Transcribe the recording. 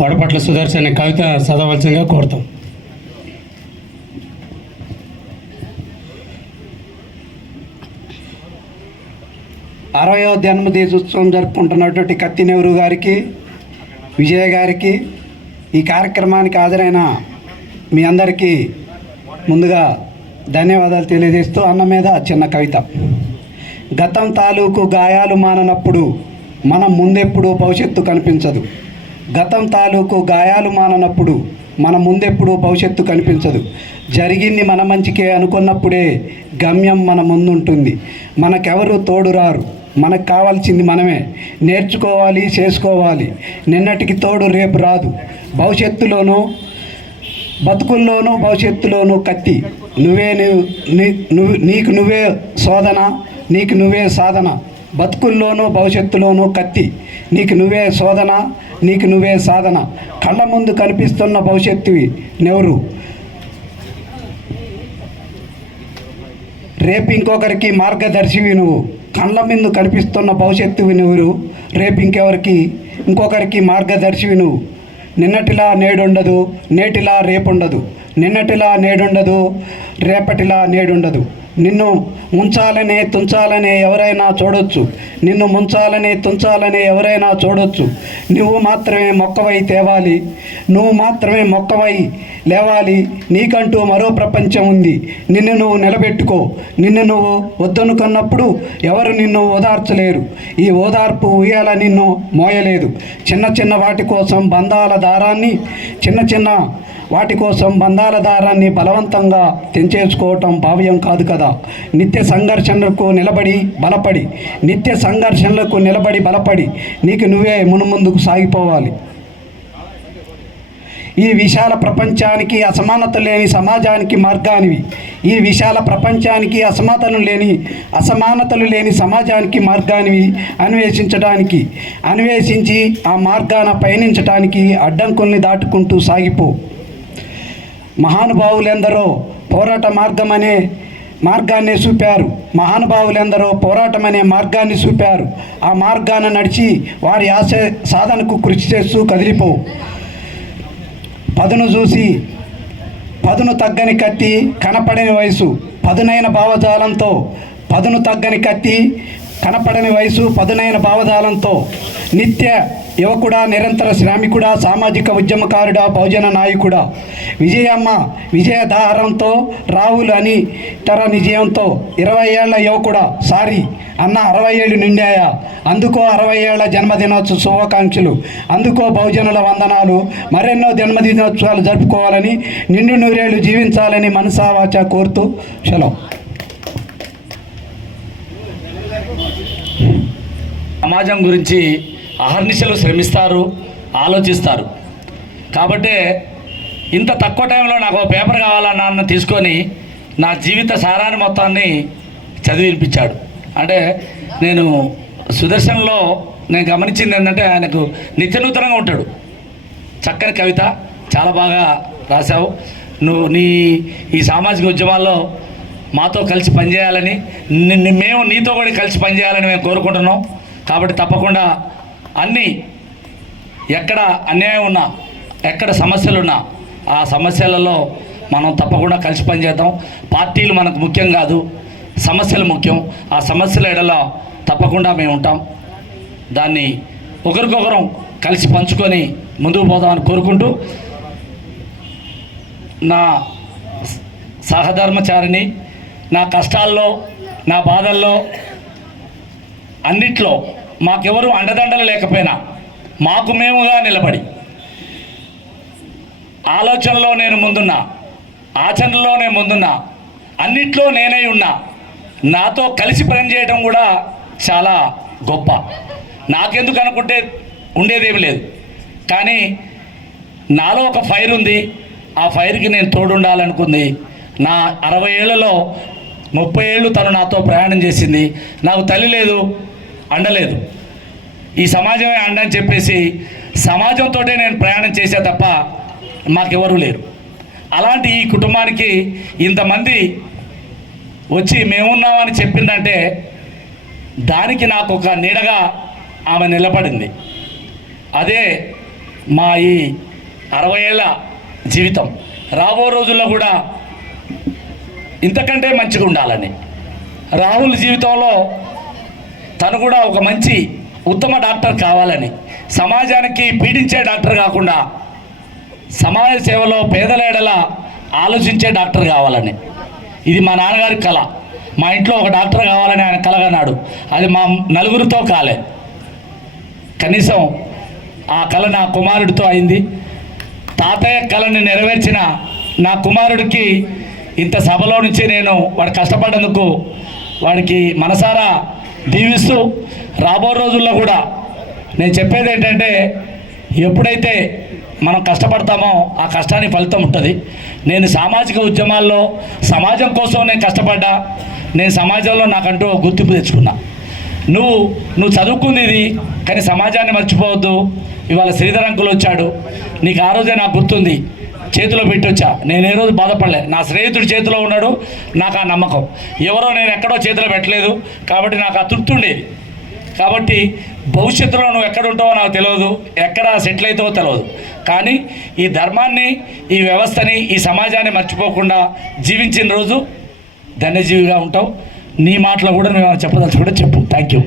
పొడపట్ల సుదర్శన కవిత చదవలసిందిగా కోరుతాం. అరవయో జన్మదినోత్సవం జరుపుకుంటున్నటువంటి కత్తి నెహ్రూ గారికి విజయ గారికి ఈ కార్యక్రమానికి హాజరైన మీ అందరికీ ముందుగా ధన్యవాదాలు తెలియజేస్తూ అన్న మీద చిన్న కవిత. గతం తాలూకు గాయాలు మాననప్పుడు మనం ముందెప్పుడు భవిష్యత్తు కనిపించదు. గతం తాలూకు గాయాలు మాననప్పుడు మన ముందెప్పుడు భవిష్యత్తు కనిపించదు. జరిగింది మన మంచికే అనుకున్నప్పుడే గమ్యం మన ముందుంటుంది. మనకెవరు తోడు రారు మనకు కావాల్సింది మనమే. నేర్చుకోవాలి చేసుకోవాలి. నిన్నటికి తోడు రేపు రాదు. భవిష్యత్తులోనూ బతుకుల్లోనూ భవిష్యత్తులోనూ కత్తి. నువ్వే నీ- నువ్వు నీకు నువ్వే శోధన నీకు నువ్వే సాధన. బతుకుల్లోనూ భవిష్యత్తులోనూ కత్తి. నీకు నువ్వే శోధన నీకు నువ్వే సాధన. కళ్ళ ముందు కనిపిస్తున్న భవిష్యత్తువి నెవరు రేపు ఇంకొకరికి మార్గదర్శివి నువ్వు. కళ్ళ ముందు కనిపిస్తున్న భవిష్యత్తువి నువ్వు రేపు ఇంకెవరికి ఇంకొకరికి మార్గదర్శివి నువ్వు. నిన్నటిలా నేడుండదు నేటిలా రేపుండదు. నిన్నటిలా నేడుండదు రేపటిలా నేడుండదు. నిన్ను ఉంచాలనే తుంచాలనే ఎవరైనా చూడొచ్చు. నిన్ను ముంచాలనే తుంచాలనే ఎవరైనా చూడొచ్చు. నువ్వు మాత్రమే మొక్కవై తేవాలి. నువ్వు మాత్రమే మొక్కవై లేవాలి. నీకంటూ మరో ప్రపంచం ఉంది. నిన్ను నువ్వు నిలబెట్టుకో. నిన్ను నువ్వు వద్దనుకున్నప్పుడు ఎవరు నిన్ను ఓదార్చలేరు. ఈ ఓదార్పు ఉయ్యాల నిన్ను మోయలేదు. చిన్న చిన్న వాటి కోసం బంధాల దారాన్ని చిన్న చిన్న వాటి కోసం బంధాల దారాన్ని బలవంతంగా తెంచేసుకోవటం భావ్యం కాదు కదా? నిత్య సంఘర్షణలకు నిలబడి బలపడి నిత్య సంఘర్షణలకు నిలబడి బలపడి నీకు నువ్వే మునుముందుకు సాగిపోవాలి. ఈ విశాల ప్రపంచానికి అసమానత లేని సమాజానికి మార్గానివి. ఈ విశాల ప్రపంచానికి అసమానతలు లేని అసమానతలు లేని సమాజానికి మార్గానివి అన్వేషించడానికి. అన్వేషించి ఆ మార్గాన పయనించడానికి అడ్డంకుల్ని దాటుకుంటూ సాగిపో. మహానుభావులెందరో పోరాట మార్గం అనే మార్గాన్ని చూపారు. మహానుభావులెందరో పోరాటం అనే మార్గాన్ని చూపారు. ఆ మార్గాన్ని నడిచి వారి ఆశ సాధనకు కృషి చేస్తూ కదిలిపో. పదును చూసి పదును తగ్గని కత్తి కనపడని వయసు పదునైన భావజాలంతో పదును తగ్గని కత్తి కనపడని వయసు పదునైన భావజాలంతో నిత్య యువకుడా నిరంతర శ్రామికుడా సామాజిక ఉద్యమకారుడా బహుజన నాయకుడా. విజయమ్మ విజయధారంతో రావులు అని తర విజయంతో ఇరవై ఏళ్ళ యువకుడా సారీ అన్న అరవై ఏళ్ళు నిండాయా? అందుకో అరవై ఏళ్ళ జన్మదినోత్సవ శుభాకాంక్షలు అందుకో బహుజనుల వందనాలు మరెన్నో జన్మదినోత్సవాలు జరుపుకోవాలని నిండు నూరేళ్ళు జీవించాలని మనసావాచ కోరుతూ సెలవు. సమాజం గురించి అహర్నిశలు శ్రమిస్తారు ఆలోచిస్తారు. కాబట్టి ఇంత తక్కువ టైంలో నాకు ఒక పేపర్ కావాలన్న అన్న తీసుకొని నా జీవిత సారాన్ని మొత్తాన్ని చదివి వినిపించాడు. అంటే నేను సుదర్శన్లో నేను గమనించింది ఏంటంటే ఆయనకు నిత్యనూతనంగా ఉంటాడు. చక్కని కవిత చాలా బాగా రాశావు. నువ్వు నీ ఈ సామాజిక ఉద్యమాల్లో మాతో కలిసి పనిచేయాలని మేము నీతో కూడా కలిసి పనిచేయాలని మేము కోరుకుంటున్నాం. కాబట్టి తప్పకుండా అన్నీ ఎక్కడ అన్యాయం ఉన్నా ఎక్కడ సమస్యలు ఉన్నా ఆ సమస్యలలో మనం తప్పకుండా కలిసి పనిచేద్దాం. పార్టీలు మనకు ముఖ్యం కాదు సమస్యలు ముఖ్యం. ఆ సమస్యల ఎడలో తప్పకుండా మేము ఉంటాం. దాన్ని ఒకరికొకరం కలిసి పంచుకొని ముందుకు పోదామని కోరుకుంటూ నా సహధర్మచారిని నా కష్టాల్లో నా బాధల్లో అన్నిట్లో మాకెవరు అండదండలు లేకపోయినా మాకు మేముగా నిలబడి ఆలోచనలో నేను ముందున్నా ఆచరణలో నేను ముందున్నా అన్నిట్లో నేనే ఉన్నా నాతో కలిసి పనిచేయడం కూడా చాలా గొప్ప. నాకెందుకు అనుకుంటే ఉండేదేమి లేదు. కానీ నాలో ఒక ఫైర్ ఉంది. ఆ ఫైర్కి నేను తోడుండాలనుకుంది. నా అరవై ఏళ్ళలో ముప్పై ఏళ్ళు తను నాతో ప్రయాణం చేసింది. నాకు తల్లి లేదు. అండలేదు. ఈ సమాజమే అండని చెప్పేసి సమాజంతో నేను ప్రయాణం చేసే తప్ప మాకెవరూ లేరు. అలాంటి ఈ కుటుంబానికి ఇంతమంది వచ్చి మేమున్నామని చెప్పిందంటే దానికి నాకు ఒక నీడగా ఆమె నిలబడింది. అదే మా ఈ అరవై ఏళ్ళ జీవితం. రాబో రోజుల్లో కూడా ఇంతకంటే మంచిగా ఉండాలని రాహుల్ జీవితంలో తను కూడా ఒక మంచి ఉత్తమ డాక్టర్ కావాలని. సమాజానికి పీడించే డాక్టర్ కాకుండా సమాజ సేవలో పేదల ఎడల ఆలోచించే డాక్టర్ కావాలని. ఇది మా నాన్నగారి కళ. మా ఇంట్లో ఒక డాక్టర్ కావాలని ఆయన కలగన్నాడు. అది మా నలుగురితో కాలే. కనీసం ఆ కళ నా కుమారుడితో అయింది. తాతయ్య కళని నెరవేర్చిన నా కుమారుడికి ఇంత సభలో నుంచి నేను వాడు కష్టపడ్డందుకు వాడికి మనసారా దీవిస్తూ రాబో రోజుల్లో కూడా నేను చెప్పేది ఏంటంటే ఎప్పుడైతే మనం కష్టపడతామో ఆ కష్టానికి ఫలితం ఉంటుంది. నేను సామాజిక ఉద్యమాల్లో సమాజం కోసం నేను కష్టపడ్డా నేను సమాజంలో నాకంటూ గుర్తింపు తెచ్చుకున్నా. నువ్వు నువ్వు చదువుకుంది ఇది కానీ సమాజాన్ని మర్చిపోవద్దు. ఇవాళ శ్రీధర్ అంకులు వచ్చాడు. నీకు ఆ రోజే నాకు గుర్తుంది. చేతిలో పెట్టొచ్చా? నేను ఏ రోజు బాధపడలే. నా స్నేహితుడు చేతిలో ఉన్నాడు. నాకు ఆ నమ్మకం. ఎవరో నేను ఎక్కడో చేతిలో పెట్టలేదు. కాబట్టి నాకు ఆ తృప్తి ఉండేది. కాబట్టి భవిష్యత్తులో నువ్వు ఎక్కడ ఉంటావో నాకు తెలియదు ఎక్కడ సెటిల్ అవుతావో తెలియదు కానీ ఈ ధర్మాన్ని ఈ వ్యవస్థని ఈ సమాజాన్ని మర్చిపోకుండా జీవించిన రోజు ధన్యజీవిగా ఉంటావు. నీ మాటలో కూడా నువ్వు చెప్పదలుచు చెప్పదలుచుకుంటే చెప్పు. Thank you